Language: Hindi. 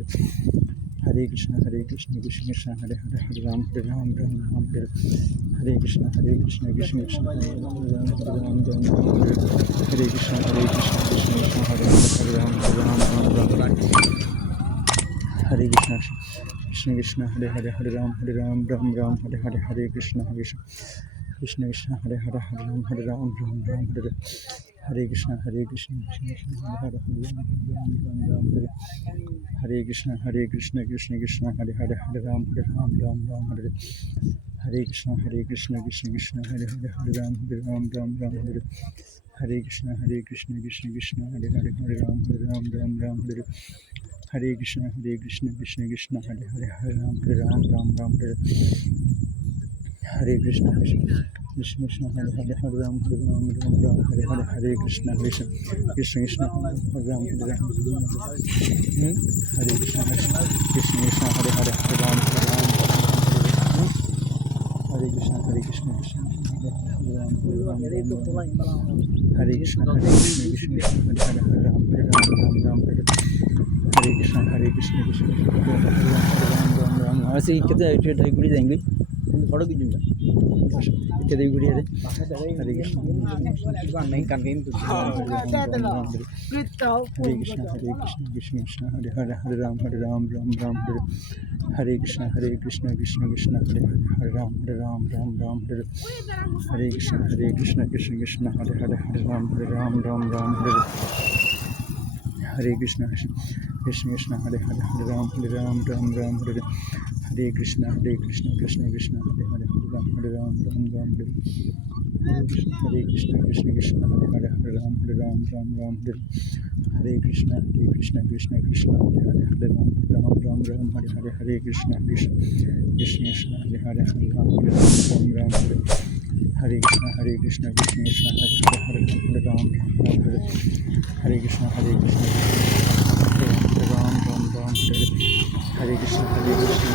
Hare Krishna, Krishna Krishna, Hare Hare, Hare Ram, Ram, Hare Hare Krishna, Krishna Krishna, Hare Ram, Ram, Hare Hare Krishna, Krishna Krishna, Hare Ram, Ram, Hare Krishna, Krishna Krishna, Hare Hare, Hare Ram, Ram, Hare Hare, Hare Krishna, Krishna Krishna, Hare Hare, Hare Ram, Ram, Hare Krishna, Krishna Krishna, Hare Ram, Hare Krishna, Krishna Krishna, Hare Hare, Hare Ram, Hare Hare Krishna, Krishna Krishna, Hare Ram, Hare Hare Krishna, Krishna Krishna, Hare Hare, Hare Ram, Hare Hare Krishna, Krishna Krishna, Hare Hare, Hare Ram, Hare Hare Krishna, Krishna Krishna, Hare Hare, Hare Ram, Hare Hare, Hare Krishna, Krishna Krishna, Hare Ram, Hare Krishna, Krishna Krishna, Hare Hare, Hare Ram, Hare Krishna, Krishna Krishna, Hare Ram, Hare Krishna, Krishna Krishna, Hare Hare, Hare Ram, Hare Krishna, Krishna Krishna, Hare Ram, ऐसे ही कितने टाइप गुड़ी देंगे थोड़ा भी जुड़ा कितने गुड़ी है हरे कृष्ण नहीं कर गए तो हरे कृष्ण कृष्ण कृष्ण हरे हरे, हरे राम राम हरे हरे कृष्ण कृष्ण कृष्ण हरे हरे राम राम हरे कृष्ण कृष्ण कृष्ण हरे हरे, हरे राम हरे हरे कृष्ण कृष्ण हरे हरे, हरे राम हरे हरे कृष्ण कृष्ण कृष्ण हरे हरे, हरे राम हरे हरे कृष्ण कृष्ण हरे हरे, हरे राम हरे हरे कृष्ण कृष्ण कृष्ण हरे हरे, हरे राम हरे हरे, हरे कृष्ण कृष्ण कृष्ण हरे हरे, हरे राम हरे हरे कृष्ण कृष्ण कृष्ण हरे हरे, हरे राम हरे कृष्ण राम हरे हरे कृष्ण कृष्ण